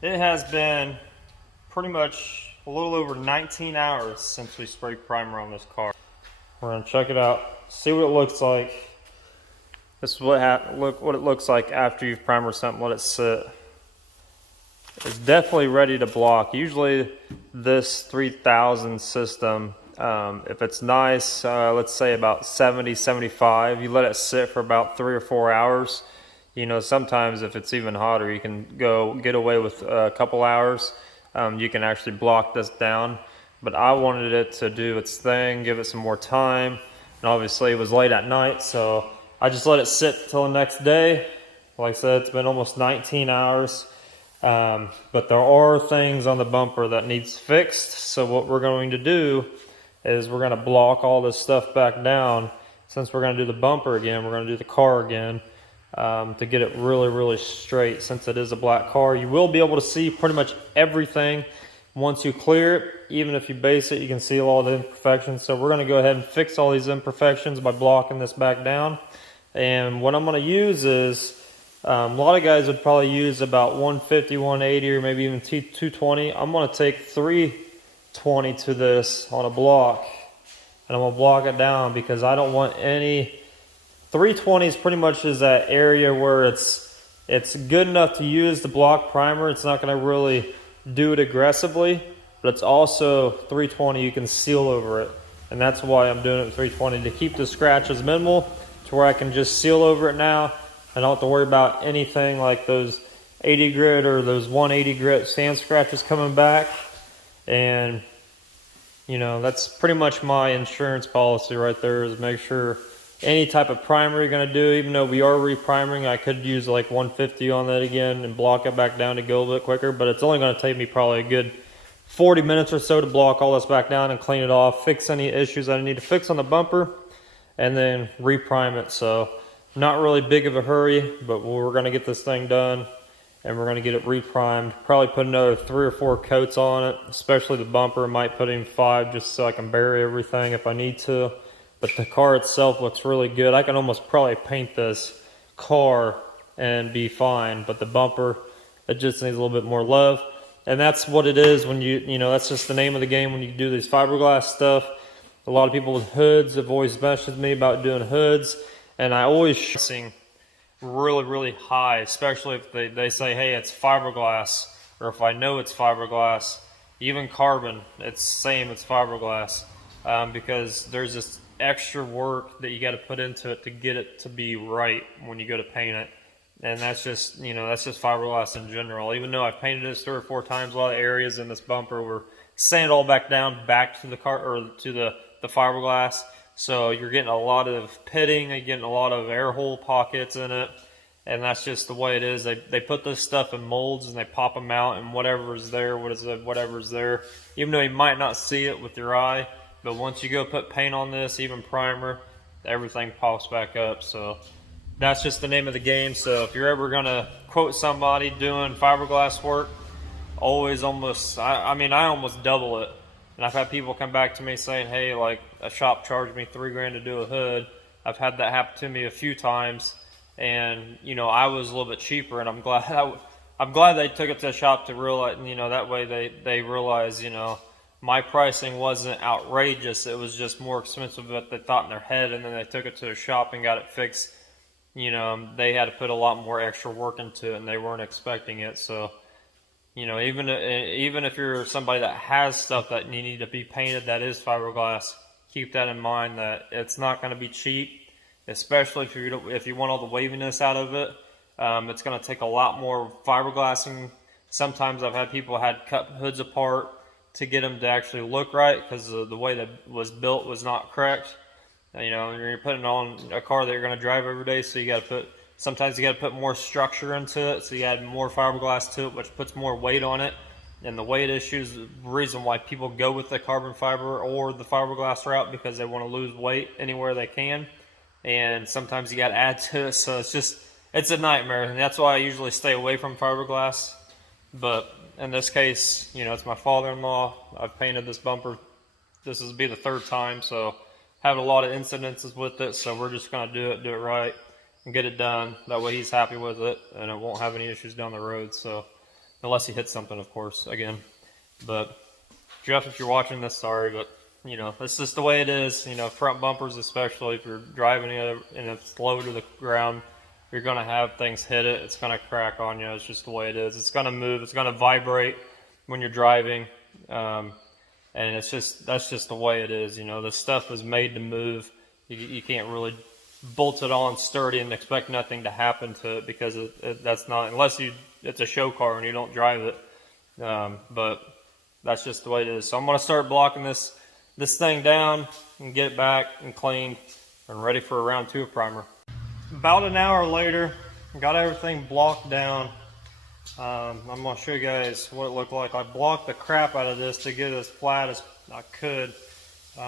It has been pretty much a little over 19 hours since we sprayed primer on this car. We're gonna check it out, see what it looks like. This is look what it looks like after you've primered something, let it sit. It's definitely ready to block. Usually this 3000 system, if it's nice, let's say about 70, 75, you let it sit for about 3 or 4 hours. You know, sometimes if it's even hotter, you can go get away with a couple hours. You can actually block this down. But I wanted it to do its thing, give it some more time. And obviously it was late at night, so I just let it sit till the next day. Like I said, it's been almost 19 hours. But there are things on the bumper that needs fixed. So what we're going to do is we're going to block all this stuff back down. Since we're going to do the bumper again, we're going to do the car again. To get it really straight. Since it is a black car, you will be able to see pretty much everything once you clear it. Even if you base it, you can see all the imperfections. So we're going to go ahead and fix all these imperfections by blocking this back down. And what I'm going to use is a lot of guys would probably use about 150, 180, or maybe even 220. I'm going to take 320 to this on a block, and I'm going to block it down because I don't want any. 320 is pretty much is that area where it's good enough to use the block primer. It's not going to really do it aggressively, but it's also 320 you can seal over it, and that's why I'm doing it with 320 to keep the scratches minimal, to where I can just seal over it now. I don't have to worry about anything like those 80 grit or those 180 grit sand scratches coming back. And you know, that's pretty much my insurance policy right there, is make sure any type of primer you're going to do, even though we are reprimering, I could use like 150 on that again and block it back down to go a little bit quicker, but it's only going to take me probably a good 40 minutes or so to block all this back down and clean it off, fix any issues that I need to fix on the bumper, and then reprime it. So not really big of a hurry, but we're going to get this thing done and we're going to get it reprimed. Probably put another 3 or 4 coats on it, especially the bumper. Might put in 5 just so I can bury everything if I need to. But the car itself looks really good. I can almost probably paint this car and be fine. But the bumper, it just needs a little bit more love. And that's what it is when you know, that's just the name of the game when you do this fiberglass stuff. A lot of people with hoods have always messaged me about doing hoods. And I always sing really high, especially if they say, hey, it's fiberglass. Or if I know it's fiberglass. Even carbon, it's same, it's fiberglass. Because there's this extra work that you got to put into it to get it to be right when you go to paint it. And that's just, you know, that's just fiberglass in general. Even though I've painted this 3 or 4 times, a lot of areas in this bumper were sanded all back down, back to the car, or to the fiberglass. So you're getting a lot of pitting, you're getting a lot of air hole pockets in it. And that's just the way it is. They put this stuff in molds and they pop them out, and whatever's there, whatever's there. Even though you might not see it with your eye, but once you go put paint on this, even primer, everything pops back up. So that's just the name of the game. So if you're ever going to quote somebody doing fiberglass work, always I almost double it. And I've had people come back to me saying, hey, like a shop charged me $3 grand to do a hood. I've had that happen to me a few times. And, you know, I was a little bit cheaper, and I'm glad they took it to a shop to realize, you know, that way they realize, you know, my pricing wasn't outrageous. It was just more expensive than they thought in their head, and then they took it to a shop and got it fixed. You know, they had to put a lot more extra work into it, and they weren't expecting it. So, you know, even if you're somebody that has stuff that you need to be painted that is fiberglass, keep that in mind, that it's not going to be cheap, especially if you want all the waviness out of it. It's going to take a lot more fiberglassing. Sometimes I've had people had cut hoods apart to get them to actually look right, because the way that was built was not correct. You know, you're putting on a car that you're going to drive every day, so sometimes you got to put more structure into it, so you add more fiberglass to it, which puts more weight on it. And the weight issue is the reason why people go with the carbon fiber or the fiberglass route, because they want to lose weight anywhere they can. And sometimes you got to add to it, so it's a nightmare. And that's why I usually stay away from fiberglass. But in this case, you know, it's my father-in-law. I've painted this bumper. This will be the 3rd time, so having a lot of incidences with it. So we're just going to do it right and get it done. That way he's happy with it, and it won't have any issues down the road. So unless he hits something, of course, again. But Jeff, if you're watching this, sorry, but you know, it's just the way it is. You know, front bumpers, especially if you're driving it and it's low to the ground, you're going to have things hit it. It's going to crack on you. It's just the way it is. It's going to move. It's going to vibrate when you're driving. And that's just the way it is. You know, this stuff is made to move. You can't really bolt it on sturdy and expect nothing to happen to it, because that's not, unless it's a show car and you don't drive it. But that's just the way it is. So I'm going to start blocking this thing down and get it back and cleaned and ready for round 2 of primer. About an hour later, got everything blocked down. I'm going to show you guys what it looked like. I blocked the crap out of this to get it as flat as I could. So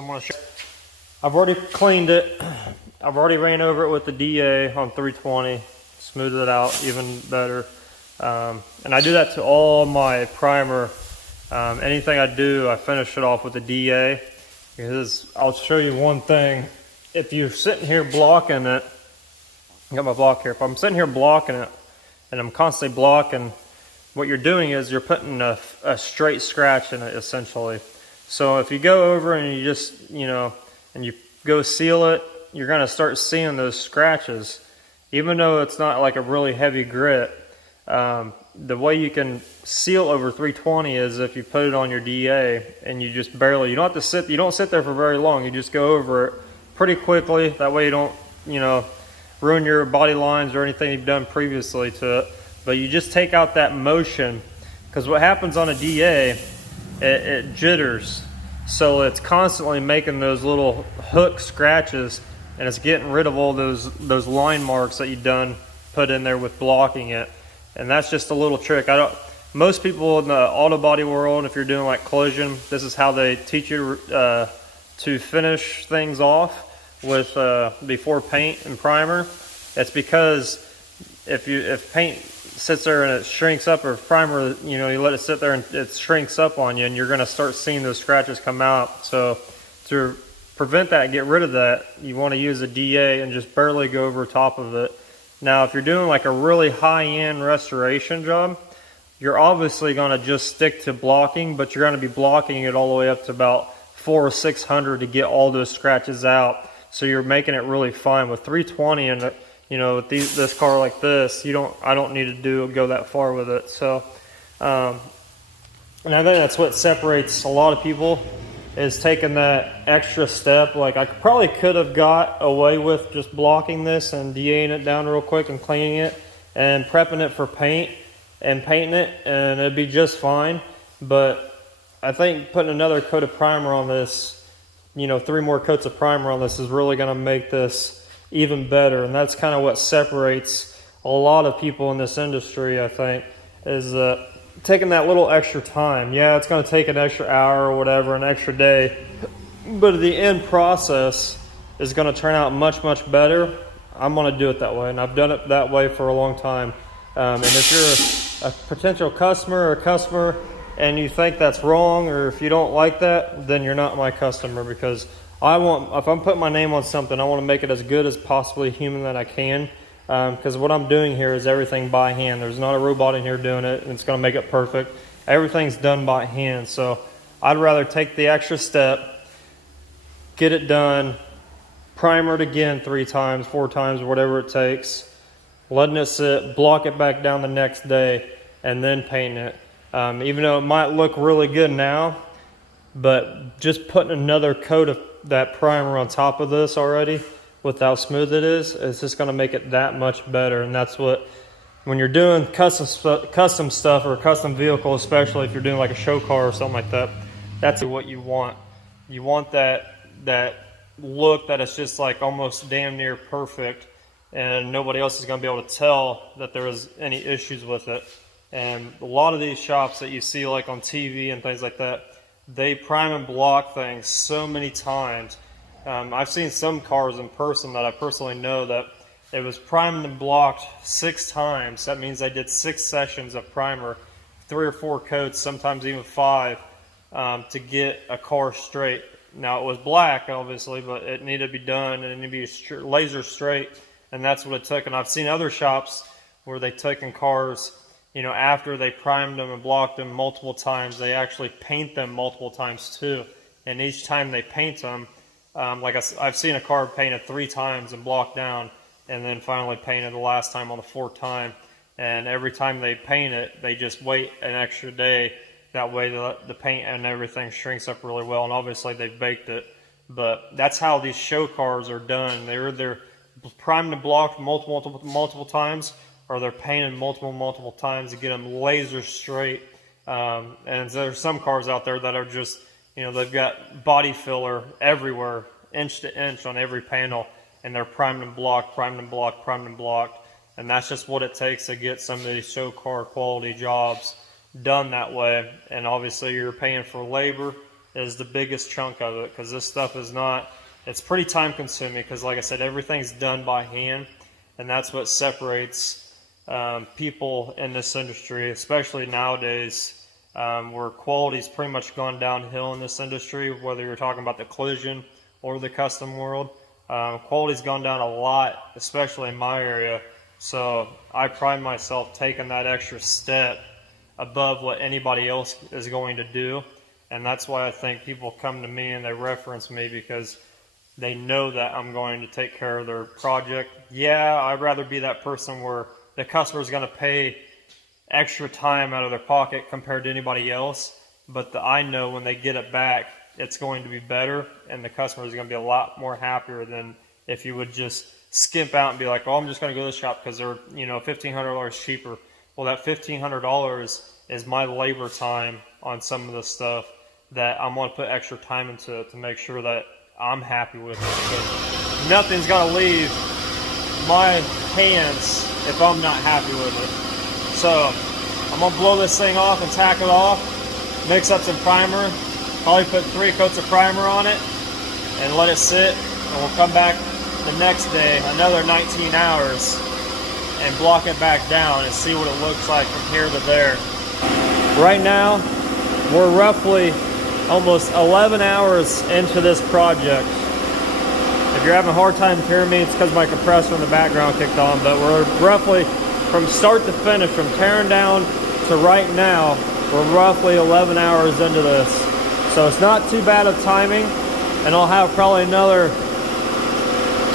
I'm going to show you. I've already cleaned it. I've already ran over it with the DA on 320, smoothed it out even better. And I do that to all my primer. Anything I do, I finish it off with the DA, because I'll show you one thing. If you're sitting here blocking it, I got my block here. If I'm sitting here blocking it and I'm constantly blocking, what you're doing is you're putting a straight scratch in it, essentially. So if you go over and you just, you know, and you go seal it, you're going to start seeing those scratches. Even though it's not like a really heavy grit, the way you can seal over 320 is if you put it on your DA and you just barely, you don't sit there for very long. You just go over it pretty quickly. That way you don't, you know, ruin your body lines or anything you've done previously to it. But you just take out that motion, because what happens on a DA, it jitters. So it's constantly making those little hook scratches, and it's getting rid of all those line marks that you've done put in there with blocking it. And that's just a little trick. Most people in the auto body world, if you're doing like collision, this is how they teach you to finish things off with before paint and primer. It's because if paint sits there and it shrinks up, or primer, you know, you let it sit there and it shrinks up on you, and you're going to start seeing those scratches come out. So to prevent that, get rid of that, you want to use a DA and just barely go over top of it. Now, if you're doing like a really high-end restoration job, you're obviously going to just stick to blocking, but you're going to be blocking it all the way up to about 400 or 600 to get all those scratches out. So you're making it really fine. With 320 and, you know, with this car like this, I don't need to go that far with it. So, and I think that's what separates a lot of people, is taking that extra step. Like, I probably could have got away with just blocking this and DAing it down real quick and cleaning it and prepping it for paint and painting it, and it'd be just fine. But I think putting another coat of primer on this, you know, 3 more coats of primer on this is really going to make this even better. And that's kind of what separates a lot of people in this industry, I think, is taking that little extra time. Yeah, it's going to take an extra hour or whatever, an extra day, but the end process is going to turn out much, much better. I'm going to do it that way, and I've done it that way for a long time. And if you're a potential customer or a customer and you think that's wrong, or if you don't like that, then you're not my customer, because if I'm putting my name on something, I want to make it as good as possibly human that I can. Because what I'm doing here is everything by hand. There's not a robot in here doing it, and it's going to make it perfect. Everything's done by hand. So I'd rather take the extra step, get it done, primer it again 3 times, 4 times, whatever it takes, letting it sit, block it back down the next day, and then paint it. Even though it might look really good now, but just putting another coat of that primer on top of this already, with how smooth it is, it's just going to make it that much better. And that's what, when you're doing custom stuff or a custom vehicle, especially if you're doing like a show car or something like that, that's what you want. You want that look that it's just like almost damn near perfect, and nobody else is going to be able to tell that there was any issues with it. And a lot of these shops that you see like on TV and things like that, they prime and block things so many times. I've seen some cars in person that I personally know that it was primed and blocked 6 times. That means they did 6 sessions of primer, 3 or 4 coats, sometimes even 5, to get a car straight. Now, it was black, obviously, but it needed to be done, and it needed to be laser straight, and that's what it took. And I've seen other shops where they've taken cars you know, after they primed them and blocked them multiple times, they actually paint them multiple times too. And each time they paint them, I've seen a car painted 3 times and blocked down, and then finally painted the last time on the 4th time. And every time they paint it, they just wait an extra day. That way the paint and everything shrinks up really well, and obviously they've baked it. But that's how these show cars are done. They're primed and blocked multiple times, or they're painted multiple times to get them laser straight. And there's some cars out there that are just, you know, they've got body filler everywhere, inch to inch on every panel, and they're primed and blocked, primed and blocked, primed and blocked. And that's just what it takes to get some of these show car quality jobs done that way. And obviously you're paying for labor is the biggest chunk of it, because this stuff is not, it's pretty time consuming, because like I said, everything's done by hand, and that's what separates people in this industry, especially nowadays, where quality's pretty much gone downhill in this industry, whether you're talking about the collision or the custom world. Quality's gone down a lot, especially in my area. So I pride myself taking that extra step above what anybody else is going to do. And that's why I think people come to me and they reference me, because they know that I'm going to take care of their project. Yeah, I'd rather be that person where the customer is going to pay extra time out of their pocket compared to anybody else. But I know when they get it back, it's going to be better, and the customer is going to be a lot more happier than if you would just skimp out and be like, oh, I'm just going to go to the shop because they're, you know, $1,500 cheaper. Well, that $1,500 is my labor time on some of the stuff that I'm going to put extra time into to make sure that I'm happy with it. Because nothing's going to leave my hands if I'm not happy with it. So I'm going to blow this thing off and tack it off, mix up some primer, probably put 3 coats of primer on it, and let it sit. And we'll come back the next day, another 19 hours, and block it back down and see what it looks like from here to there. Right now, we're roughly almost 11 hours into this project. If you're having a hard time hearing me, it's because my compressor in the background kicked on, but we're roughly, from start to finish, from tearing down to right now, we're roughly 11 hours into this. So it's not too bad of timing, and I'll have probably another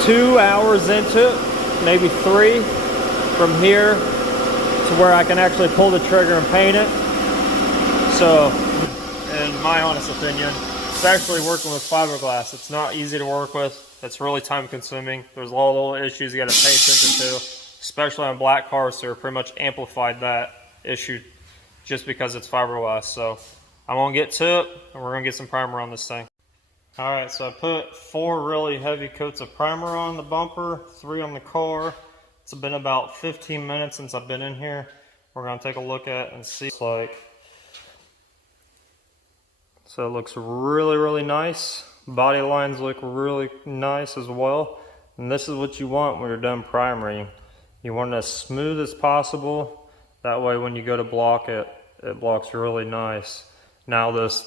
2 hours into it, maybe 3, from here to where I can actually pull the trigger and paint it. So, in my honest opinion, especially working with fiberglass, it's not easy to work with. It's really time consuming. There's a lot of little issues you got to pay attention to, especially on black cars. So pretty much amplified that issue just because it's fiberglass. So I'm going to get to it, and we're going to get some primer on this thing. Alright, so I put 4 really heavy coats of primer on the bumper, 3 on the car. It's been about 15 minutes since I've been in here. We're going to take a look at it and see what it's like. So it looks really, really nice. Body lines look really nice as well. And this is what you want when you're done primering. You want it as smooth as possible. That way when you go to block it, it blocks really nice. Now this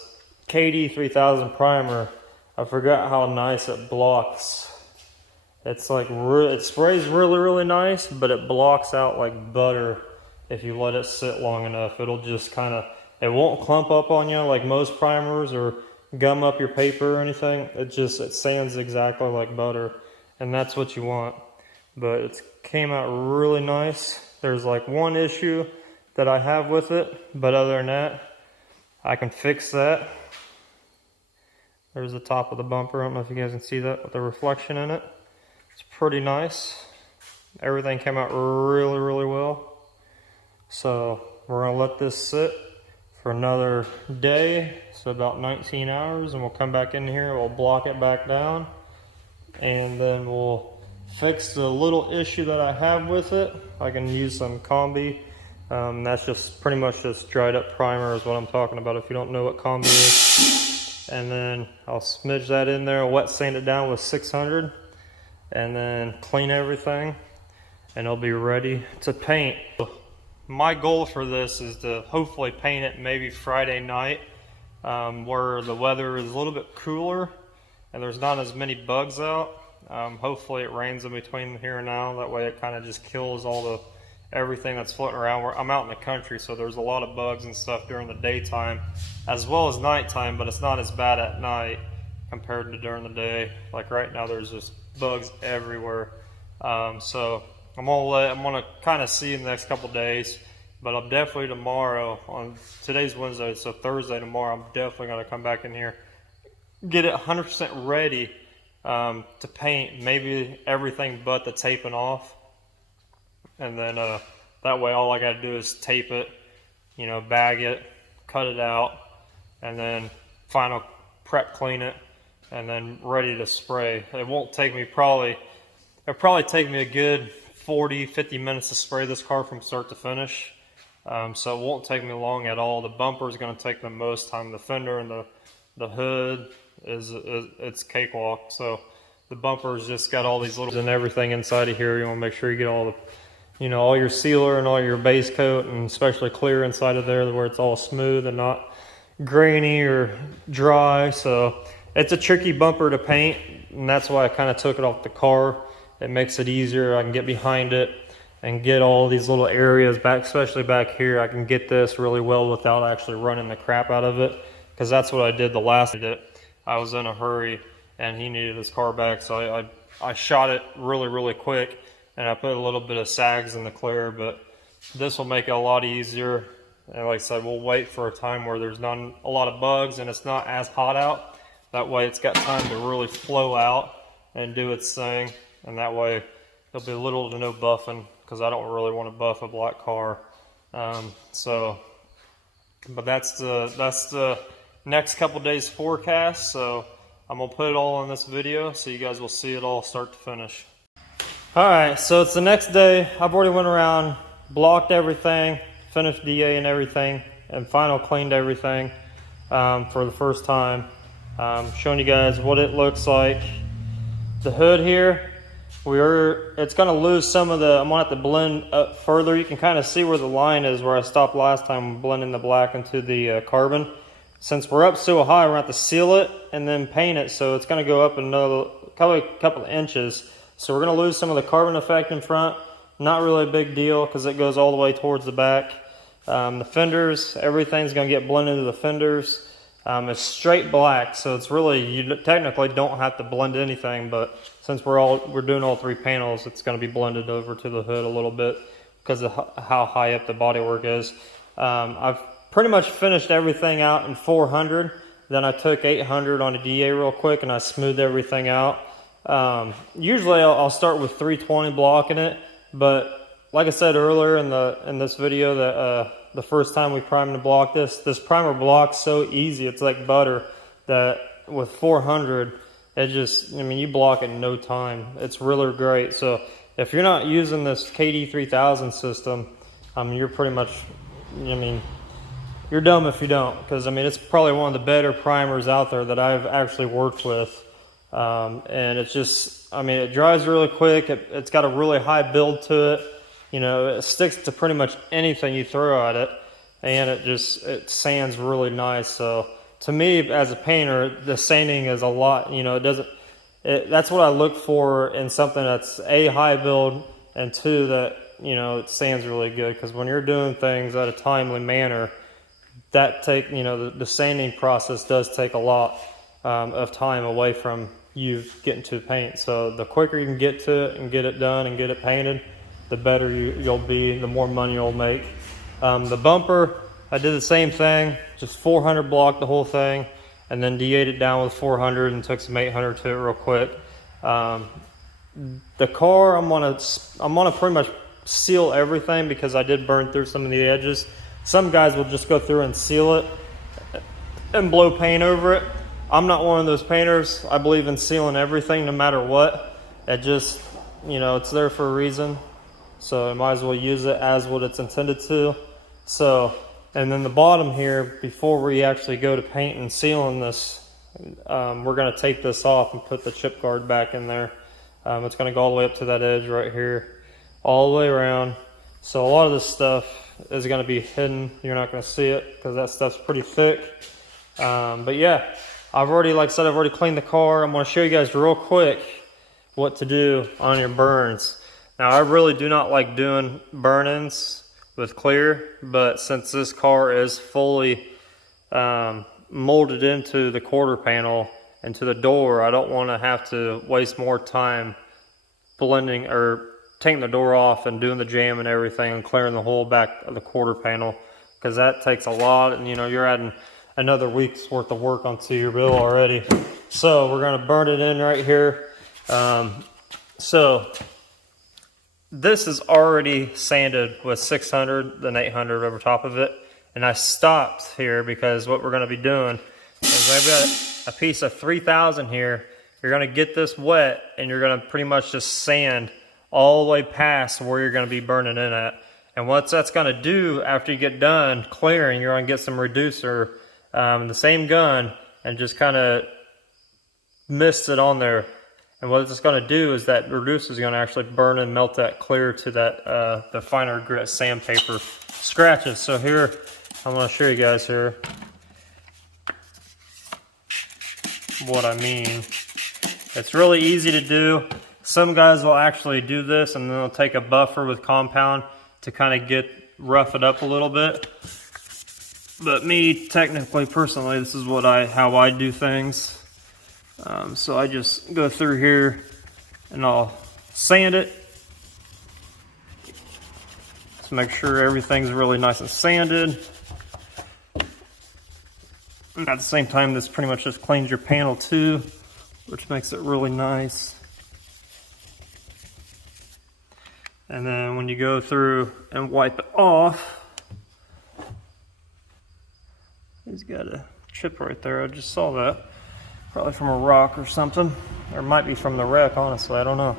KD 3000 primer, I forgot how nice it blocks. It's like, it sprays really, really nice, but it blocks out like butter if you let it sit long enough. It'll just kind of, it won't clump up on you like most primers or gum up your paper or anything. It sands exactly like butter, and that's what you want. But it came out really nice. There's like one issue that I have with it, but other than that, I can fix that. There's the top of the bumper. I don't know if you guys can see that with the reflection in it. It's pretty nice. Everything came out really, really well. So we're gonna let this sit for another day, so about 19 hours, and we'll come back in here, we'll block it back down, and then we'll fix the little issue that I have with it. I can use some combi. That's just pretty much just dried up primer is what I'm talking about if you don't know what combi is. And then I'll smidge that in there, wet sand it down with 600, and then clean everything, and it'll be ready to paint. My goal for this is to hopefully paint it maybe Friday night, where the weather is a little bit cooler and there's not as many bugs out. Hopefully it rains in between here and now. That way it kind of just kills all the everything that's floating around. I'm out in the country, so there's a lot of bugs and stuff during the daytime as well as nighttime, but it's not as bad at night compared to during the day. Like right now, there's just bugs everywhere. So I'm gonna kind of see in the next couple days, but I'm definitely tomorrow, on today's Wednesday, so Thursday tomorrow, I'm definitely gonna come back in here, get it 100% ready to paint, maybe everything but the taping off. And then that way all I gotta do is tape it, you know, bag it, cut it out, and then final prep clean it, and then ready to spray. It won't take me it'll probably take me a good 40-50 minutes to spray this car from start to finish. So it won't take me long at all. The bumper is going to take the most time. The fender and the hood it's cakewalk. So the bumper's just got all these little and everything inside of here. You want to make sure you get all the, you know, all your sealer and all your base coat, and especially clear inside of there where it's all smooth and not grainy or dry. So it's a tricky bumper to paint, and that's why I kind of took it off the car. It makes it easier. I can get behind it and get all these little areas back, especially back here. I can get this really well without actually running the crap out of it, because that's what I did the last day. I was in a hurry and he needed his car back, so I shot it really quick, and I put a little bit of sags in the clear, but this will make it a lot easier. And like I said, we'll wait for a time where there's not a lot of bugs and it's not as hot out. That way it's got time to really flow out and do its thing, and that way there'll be little to no buffing, because I don't really want to buff a black car. But that's the next couple days forecast, so I'm gonna put it all in this video so you guys will see it all start to finish. Alright, so it's the next day. I've already went around, blocked everything, finished DA and everything, and final cleaned everything for the first time. Showing you guys what it looks like. The hood here, it's gonna lose some of the, I'm gonna have to blend up further. You can kind of see where the line is where I stopped last time, blending the black into the carbon. Since we're up so high, we're gonna have to seal it and then paint it, so it's gonna go up another couple of inches. So we're gonna lose some of the carbon effect in front. Not really a big deal because it goes all the way towards the back. The fenders, everything's gonna get blended into the fenders. It's straight black, so it's really, you technically don't have to blend anything, but since we're doing all three panels, it's going to be blended over to the hood a little bit because of how high up the bodywork is. I've pretty much finished everything out in 400. Then I took 800 on a DA real quick and I smoothed everything out. Usually I'll start with 320 blocking it, but like I said earlier in this video, that the first time we primed and blocked this primer blocks so easy. It's like butter, that with 400, it just, I mean, you block it in no time. It's really great. So if you're not using this KD 3000 system, you're pretty much, I mean, you're dumb if you don't, because I mean, it's probably one of the better primers out there that I've actually worked with. And it's just, I mean, it dries really quick. It's got a really high build to it. You know, it sticks to pretty much anything you throw at it, and it sands really nice. So to me, as a painter, the sanding is a lot, you know, that's what I look for in something that's A, high build, and two, that, you know, it sands really good. Because when you're doing things at a timely manner, you know, the sanding process does take a lot of time away from you getting to the paint. So the quicker you can get to it and get it done and get it painted, the better you'll be, the more money you'll make. The bumper, I did the same thing, just 400 blocked the whole thing, and then DA'd it down with 400 and took some 800 to it real quick. The car, I'm gonna pretty much seal everything because I did burn through some of the edges. Some guys will just go through and seal it and blow paint over it. I'm not one of those painters. I believe in sealing everything no matter what. It just, you know, it's there for a reason. So I might as well use it as what it's intended to. So, and then the bottom here, before we actually go to paint and sealing this, we're going to take this off and put the chip guard back in there. It's going to go all the way up to that edge right here, all the way around. So a lot of this stuff is going to be hidden. You're not going to see it because that stuff's pretty thick. But yeah, like I said, I've already cleaned the car. I'm going to show you guys real quick what to do on your burns. Now I really do not like doing burn-ins with clear, but since this car is fully molded into the quarter panel and to the door, I don't want to have to waste more time blending or taking the door off and doing the jam and everything and clearing the whole back of the quarter panel, because that takes a lot, and you know, you're adding another week's worth of work onto your bill already. So we're going to burn it in right here. So this is already sanded with 600 and 800 over top of it, and I stopped here because what we're going to be doing is I've got a piece of 3000 here. You're going to get this wet and you're going to pretty much just sand all the way past where you're going to be burning in at. And what that's going to do after you get done clearing, you're going to get some reducer in the same gun and just kind of mist it on there. And what it's going to do is that reducer is going to actually burn and melt that clear to that the finer grit sandpaper scratches. So here, I'm going to show you guys here what I mean. It's really easy to do. Some guys will actually do this and then they'll take a buffer with compound to kind of rough it up a little bit. But me, technically, personally, this is how I do things. So I just go through here and I'll sand it to make sure everything's really nice and sanded. And at the same time, this pretty much just cleans your panel too, which makes it really nice. And then when you go through and wipe it off, he's got a chip right there. I just saw that. Probably from a rock or something. Or it might be from the wreck, honestly, I don't know.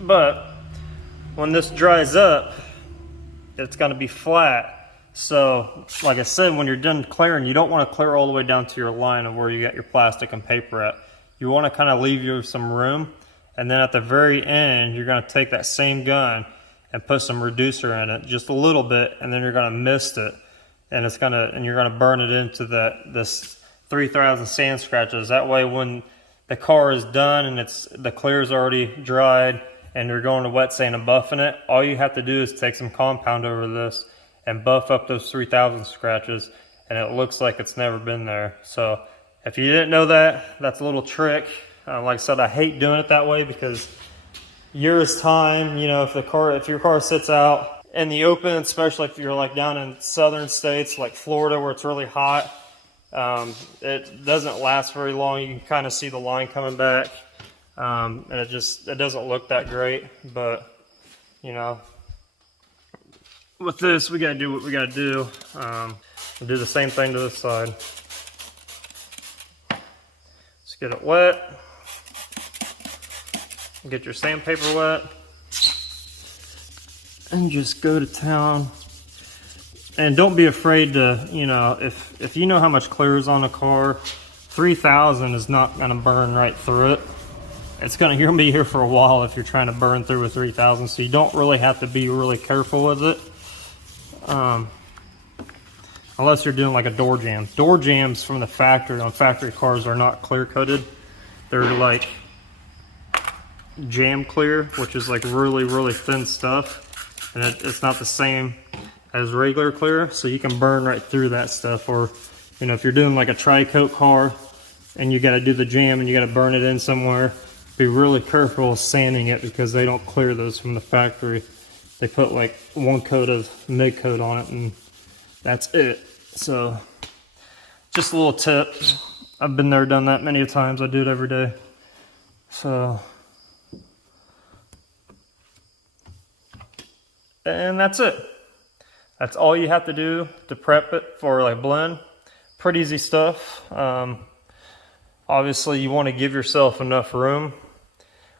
But when this dries up, it's gonna be flat. So, like I said, when you're done clearing, you don't want to clear all the way down to your line of where you got your plastic and paper at. You want to kind of leave you some room, and then at the very end, you're going to take that same gun and put some reducer in it, just a little bit, and then you're going to mist it, and you're going to burn it into this 3000 sand scratches. That way, when the car is done and the clear's already dried, and you're going to wet sand and buffing it, all you have to do is take some compound over this and buff up those 3000 scratches, and it looks like it's never been there. So if you didn't know that, that's a little trick. Like I said, I hate doing it that way because years time, you know, if your car sits out in the open, especially if you're like down in southern states like Florida where it's really hot, it doesn't last very long. You can kind of see the line coming back, and it doesn't look that great. But you know, with this, we gotta do what we gotta do. Do the same thing to this side. Let's get it wet. Get your sandpaper wet. And just go to town. And don't be afraid to, you know, if you know how much clear is on a car, 3000 is not gonna burn right through it. You're gonna be here for a while if you're trying to burn through a 3000, so you don't really have to be really careful with it. Unless you're doing like a door jam. Door jams from the factory on factory cars are not clear coated. They're like jam clear, which is like really, really thin stuff. And it's not the same as regular clear, so you can burn right through that stuff. Or, you know, if you're doing like a tri-coat car and you gotta do the jam and you gotta burn it in somewhere, be really careful sanding it because they don't clear those from the factory. They put like one coat of mid coat on it and that's it. So just a little tip. I've been there, done that many times. I do it every day. So, and that's it. That's all you have to do to prep it for like blend. Pretty easy stuff. Obviously you want to give yourself enough room.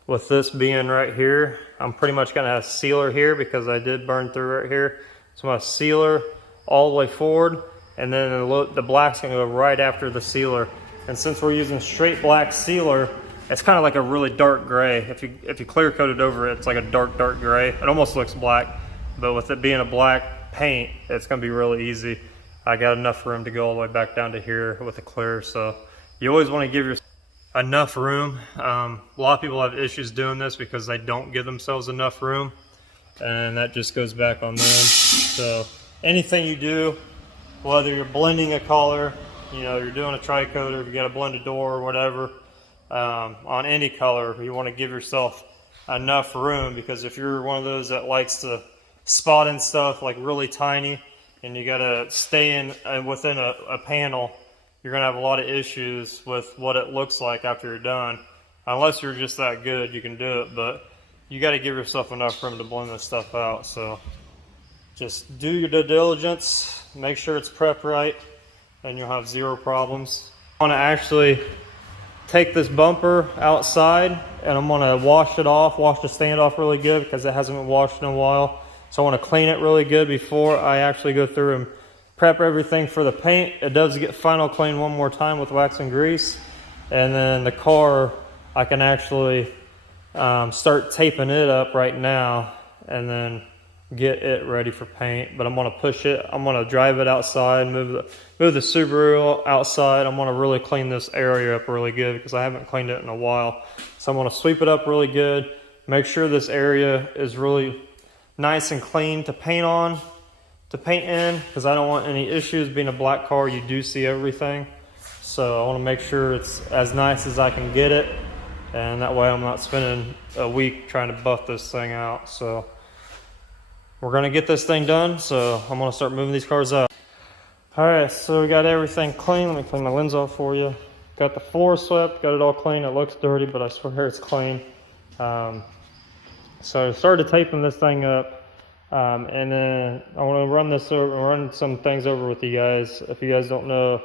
With this being right here, I'm pretty much going to have a sealer here because I did burn through right here. So I'm going to sealer all the way forward, and then the black's going to go right after the sealer. And since we're using straight black sealer, it's kind of like a really dark gray. If you clear coat it over, it's like a dark gray. It almost looks black, but with it being a black paint, it's going to be really easy. I got enough room to go all the way back down to here with the clear. So you always want to give yourself enough room. A lot of people have issues doing this because they don't give themselves enough room, and that just goes back on them. So anything you do, whether you're blending a color, you know, you're doing a tricoater, if you got a blended door or whatever, on any color, you want to give yourself enough room, because if you're one of those that likes to spot in stuff like really tiny and you got to stay in within a panel, you're going to have a lot of issues with what it looks like after you're done. Unless you're just that good, you can do it, but you got to give yourself enough room to blend this stuff out. So just do your due diligence, make sure it's prepped right, and you'll have zero problems. I want to actually take this bumper outside, and I'm going to wash it off, wash the stand off really good because it hasn't been washed in a while. So I want to clean it really good before I actually go through and prep everything for the paint. It does get final clean one more time with wax and grease, and then the car, I can actually start taping it up right now and then get it ready for paint. But I'm going to push it, I'm going to drive it outside, move the Subaru outside. I'm going to really clean this area up really good because I haven't cleaned it in a while. So I'm going to sweep it up really good, make sure this area is really nice and clean to paint in, because I don't want any issues. Being a black car, you do see everything, so I want to make sure it's as nice as I can get it, and that way I'm not spending a week trying to buff this thing out. So we're going to get this thing done, so I'm going to start moving these cars out. Alright, so we got everything clean. Let me clean my lens off for you. Got the floor swept, got it all clean. It looks dirty, but I swear it's clean. So I started taping this thing up, and then I want to run some things over with you guys. If you guys don't know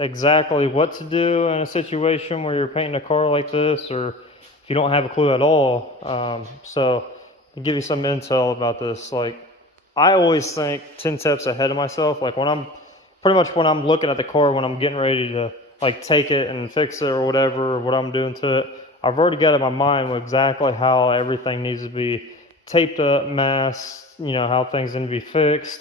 exactly what to do in a situation where you're painting a car like this, or if you don't have a clue at all, so to give you some intel about this, like, I always think 10 steps ahead of myself. Like when I'm looking at the car, when I'm getting ready to like take it and fix it or whatever, or what I'm doing to it, I've already got in my mind exactly how everything needs to be taped up, masked, you know, how things need to be fixed.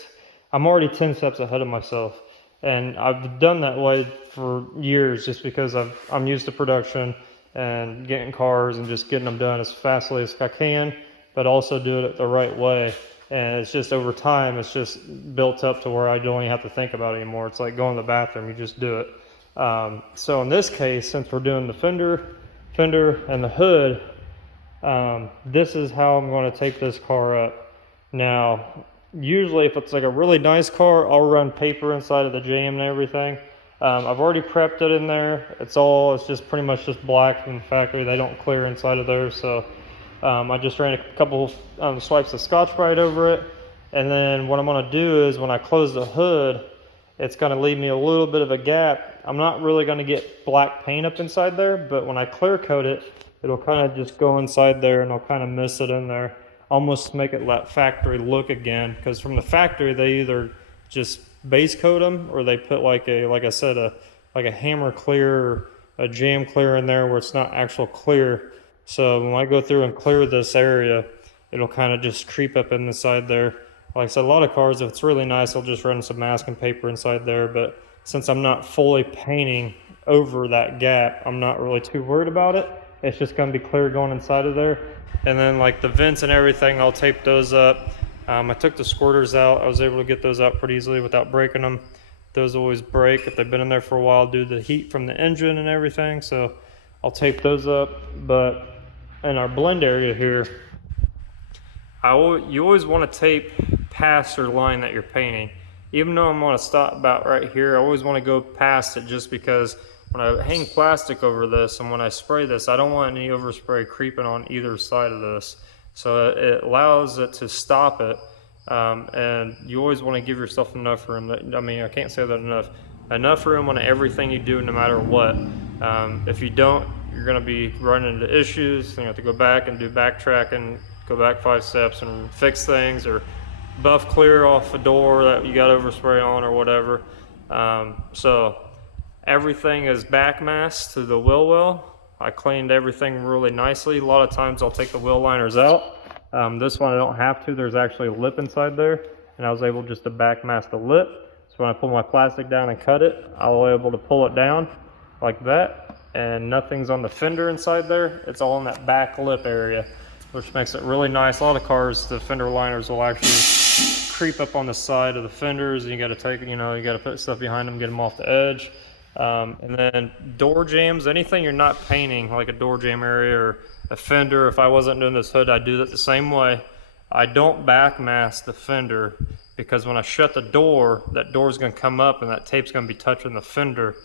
I'm already 10 steps ahead of myself. And I've done that way for years just because I'm used to production and getting cars and just getting them done as fastly as I can, but also do it the right way. And it's just over time, it's just built up to where I don't even have to think about it anymore. It's like going to the bathroom, you just do it. So in this case, since we're doing the fender and the hood, this is how I'm going to tape this car up. Now, usually if it's like a really nice car, I'll run paper inside of the jam and everything. I've already prepped it in there. It's just pretty much just black from the factory. They don't clear inside of there, so I just ran a couple swipes of Scotch-Brite over it. And then what I'm going to do is when I close the hood, it's going to leave me a little bit of a gap. I'm not really going to get black paint up inside there, but when I clear coat it, it'll kind of just go inside there and I'll kind of miss it in there. Almost make it that factory look again, because from the factory they either just base coat them or they put like I said, a hammer clear or a jam clear in there where it's not actual clear. So when I go through and clear this area, it'll kind of just creep up in the side there. Like I said, a lot of cars, if it's really nice, I'll just run some masking paper inside there. But since I'm not fully painting over that gap, I'm not really too worried about it. It's just going to be clear going inside of there. And then like the vents and everything, I'll tape those up. I took the squirters out. I was able to get those out pretty easily without breaking them. Those always break if they've been in there for a while due to the heat from the engine and everything. So I'll tape those up. But in our blend area here, you always want to tape past your line that you're painting. Even though I'm going to stop about right here, I always want to go past it, just because when I hang plastic over this and when I spray this, I don't want any overspray creeping on either side of this. So it allows it to stop it, and you always want to give yourself enough room. I can't say that enough. Enough room on everything you do, no matter what. If you don't, you're going to be running into issues. You have to go back and do backtracking, go back 5 steps and fix things, or buff clear off a door that you got overspray on or whatever. So everything is back masked to the wheel well. I cleaned everything really nicely. A lot of times I'll take the wheel liners out. This one I don't have to. There's actually a lip inside there, and I was able just to back mask the lip. So when I pull my plastic down and cut it, I was able to pull it down like that, and nothing's on the fender inside there. It's all in that back lip area, which makes it really nice. A lot of cars, the fender liners will actually creep up on the side of the fenders, and you got to take, you got to put stuff behind them, get them off the edge. And then door jams, anything you're not painting, like a door jam area or a fender. If I wasn't doing this hood, I'd do that the same way. I don't back mask the fender, because when I shut the door, that door's going to come up and that tape's going to be touching the fender.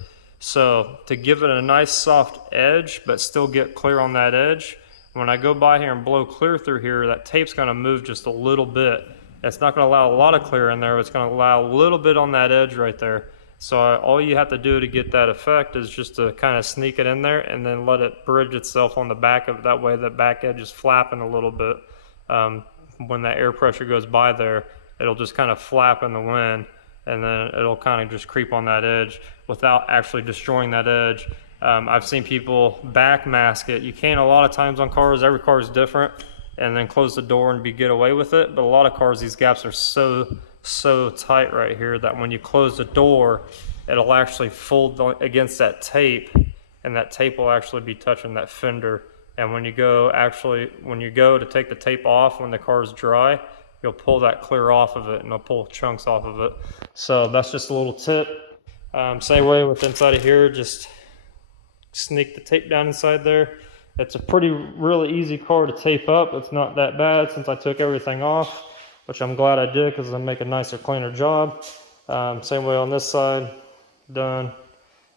So to give it a nice soft edge but still get clear on that edge, when I go by here and blow clear through here, that tape's going to move just a little bit. It's not going to allow a lot of clear in there. It's going to allow a little bit on that edge right there. So all you have to do to get that effect is just to kind of sneak it in there and then let it bridge itself on the back of it. That way the back edge is flapping a little bit. When that air pressure goes by there, it'll just kind of flap in the wind, and then it'll kind of just creep on that edge without actually destroying that edge. I've seen people back mask it. You can a lot of times on cars. Every car is different, and then close the door and get away with it. But a lot of cars, these gaps are so tight right here that when you close the door, it'll actually fold against that tape, and that tape will actually be touching that fender. And when you go to take the tape off when the car is dry, you'll pull that clear off of it, and it'll pull chunks off of it. So that's just a little tip. Same way with inside of here, just sneak the tape down inside there. It's a really easy car to tape up. It's not that bad since I took everything off, which I'm glad I did because it'll make a nicer, cleaner job. Same way on this side, done.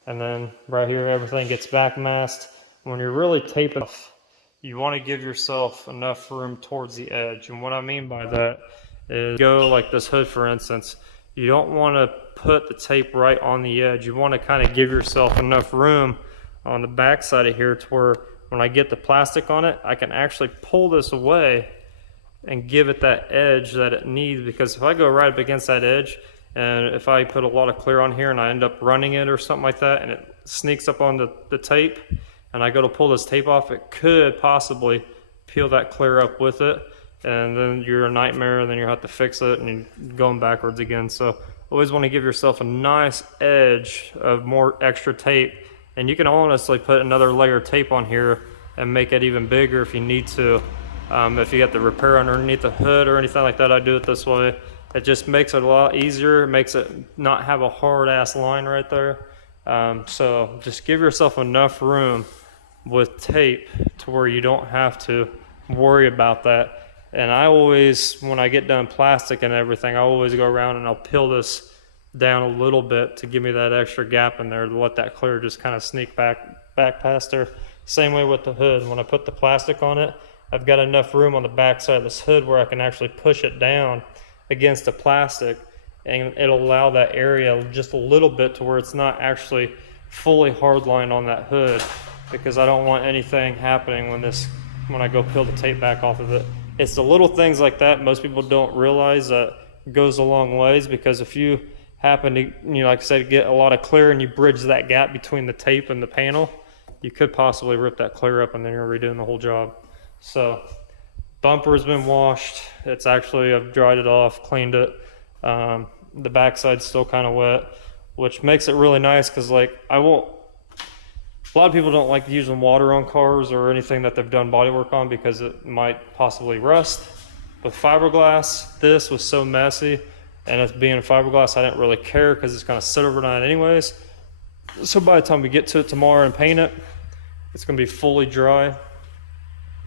And then right here, everything gets back masked. When you're really taping off, you want to give yourself enough room towards the edge. And what I mean by that is, go like this hood, for instance, you don't want to put the tape right on the edge. You want to kind of give yourself enough room on the back side of here to where when I get the plastic on it, I can actually pull this away and give it that edge that it needs. Because if I go right up against that edge, and if I put a lot of clear on here and I end up running it or something like that, and it sneaks up on the tape, and I go to pull this tape off, it could possibly peel that clear up with it, and then you're a nightmare, and then you have to fix it, and you're going backwards again. So always want to give yourself a nice edge of more extra tape, and you can honestly put another layer of tape on here and make it even bigger if you need to. If you got the repair underneath the hood or anything like that, I do it this way. It just makes it a lot easier. It makes it not have a hard ass line right there. So just give yourself enough room with tape to where you don't have to worry about that. And I always, when I get done plastic and everything, I always go around and I'll peel this down a little bit to give me that extra gap in there to let that clear just kind of sneak back past there. Same way with the hood. When I put the plastic on it, I've got enough room on the back side of this hood where I can actually push it down against the plastic, and it'll allow that area just a little bit to where it's not actually fully hardlined on that hood, because I don't want anything happening when I go peel the tape back off of it. It's the little things like that most people don't realize that goes a long ways, because if you happen to, like I said, get a lot of clear and you bridge that gap between the tape and the panel, you could possibly rip that clear up and then you're redoing the whole job. So bumper's been washed. It's actually, I've dried it off, cleaned it. The backside's still kind of wet, which makes it really nice, because a lot of people don't like using water on cars or anything that they've done bodywork on, because it might possibly rust. With fiberglass, this was so messy, and it's being fiberglass, I didn't really care because it's going to sit overnight anyways. So by the time we get to it tomorrow and paint it, it's going to be fully dry.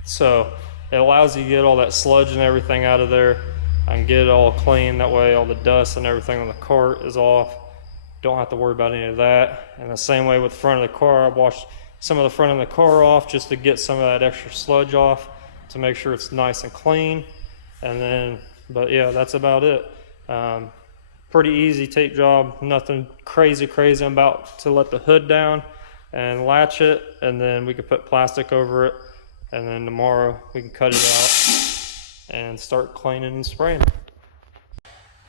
So it allows you to get all that sludge and everything out of there and get it all clean. That way all the dust and everything on the cart is off. Don't have to worry about any of that. And the same way with the front of the car, I washed some of the front of the car off just to get some of that extra sludge off to make sure it's nice and clean. And then, but yeah, that's about it. Pretty easy tape job, nothing crazy. I'm about to let the hood down and latch it, and then we could put plastic over it, and then tomorrow we can cut it out and start cleaning and spraying.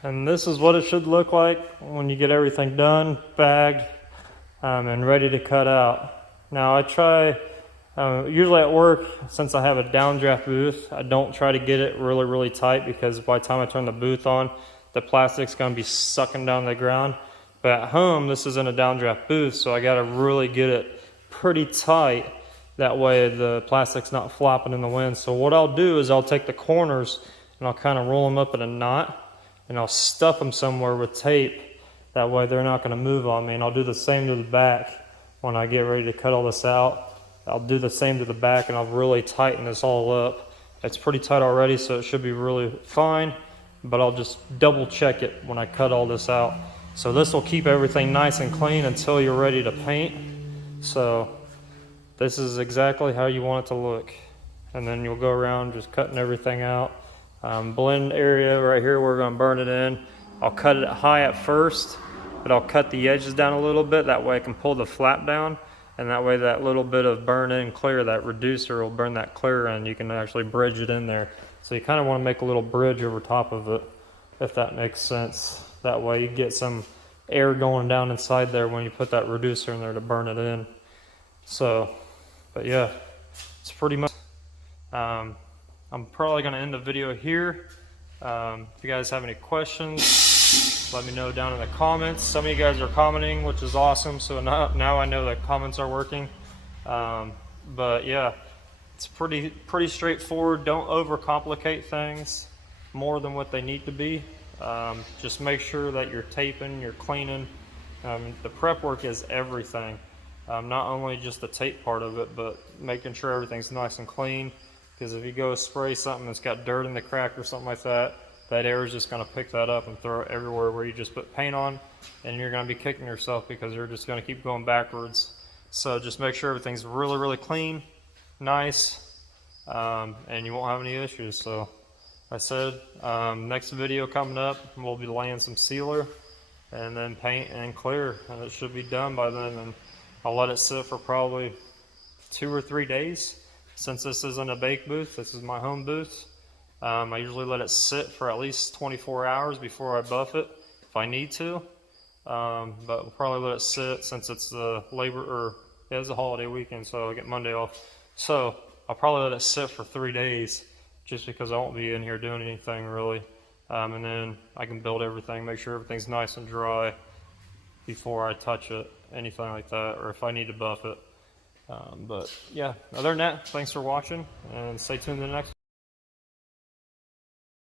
And this is what it should look like when you get everything done, bagged, and ready to cut out. Now I try, usually at work, since I have a downdraft booth, I don't try to get it really tight, because by the time I turn the booth on, the plastic's gonna be sucking down the ground. But at home, this isn't a downdraft booth, so I gotta really get it pretty tight. That way the plastic's not flopping in the wind. So what I'll do is I'll take the corners and I'll kind of roll them up in a knot, and I'll stuff them somewhere with tape. That way they're not going to move on me. And I'll do the same to the back when I get ready to cut all this out. I'll do the same to the back, and I'll really tighten this all up. It's pretty tight already, so it should be really fine, but I'll just double check it when I cut all this out. So this will keep everything nice and clean until you're ready to paint. So this is exactly how you want it to look. And then you'll go around just cutting everything out. Blend area right here, we're gonna burn it in. I'll cut it high at first, but I'll cut the edges down a little bit. That way I can pull the flap down, and that way that little bit of burn in clear, that reducer will burn that clear in. You can actually bridge it in there. So you kind of want to make a little bridge over top of it, if that makes sense. That way you get some air going down inside there when you put that reducer in there to burn it in. So, but yeah, it's pretty much, I'm probably going to end the video here. If you guys have any questions, let me know down in the comments. Some of you guys are commenting, which is awesome. So now I know that comments are working. But yeah, it's pretty straightforward. Don't overcomplicate things more than what they need to be. Just make sure that you're taping, you're cleaning. The prep work is everything. Not only just the tape part of it, but making sure everything's nice and clean. Because if you go spray something that's got dirt in the crack or something like that, that air is just going to pick that up and throw it everywhere where you just put paint on, and you're going to be kicking yourself because you're just going to keep going backwards. So just make sure everything's really clean, nice, and you won't have any issues. So I said, next video coming up, we'll be laying some sealer and then paint and clear, and it should be done by then. And I'll let it sit for probably 2 or 3 days. Since this isn't a bake booth, this is my home booth. I usually let it sit for at least 24 hours before I buff it, if I need to. But we'll probably let it sit since it's the it's a holiday weekend, so I get Monday off. So I'll probably let it sit for 3 days, just because I won't be in here doing anything really. And then I can build everything, make sure everything's nice and dry before I touch it, anything like that, or if I need to buff it. But yeah, other than that, thanks for watching, and stay tuned to the next one.